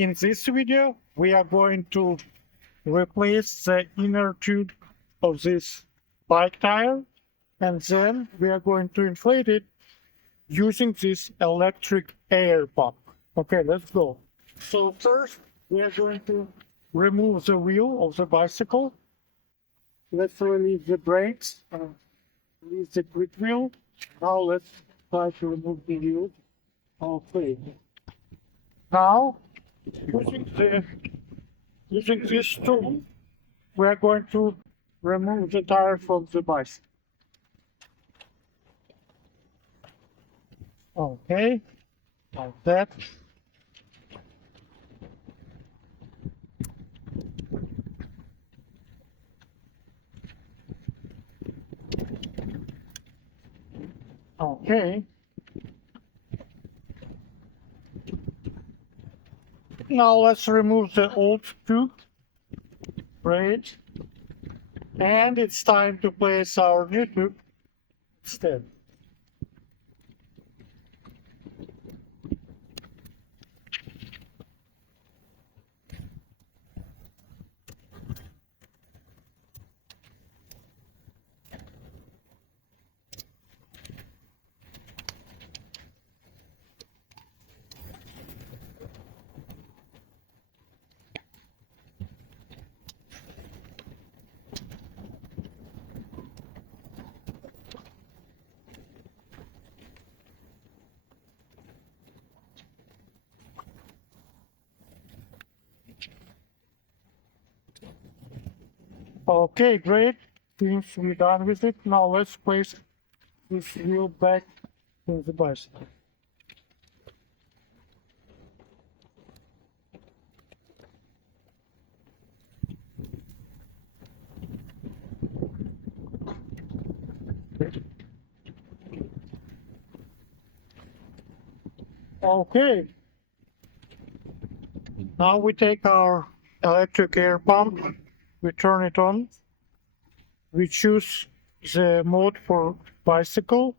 In this video, we are going to replace the inner tube of this bike tire, and then we are going to inflate it using this electric air pump. Okay, let's go. So first, we are going to remove the wheel of the bicycle. Let's release the brakes, release the grip wheel. Now let's try to remove the wheel. Okay. Now, using this tool, we are going to remove the tire from the bicycle. Okay, like that. Okay. Now let's remove the old tube. Right. And it's time to place our new tube instead. Okay, great. Seems we're done with it. Now let's place this wheel back in the bicycle. Okay. Now we take our electric air pump, we turn it on, we choose the mode for bicycle.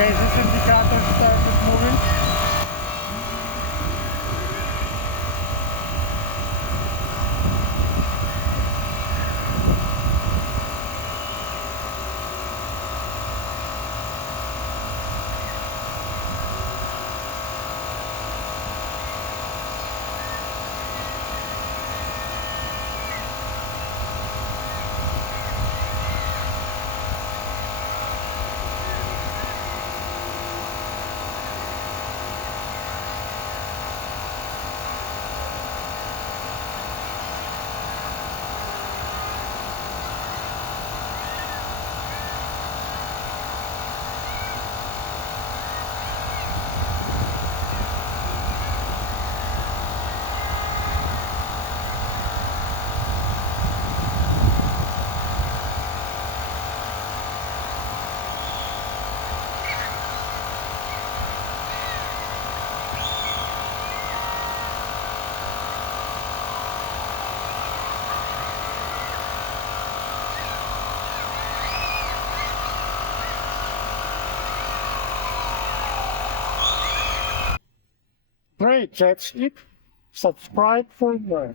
Okay, this indicator started moving. Great, that's it. Subscribe for more.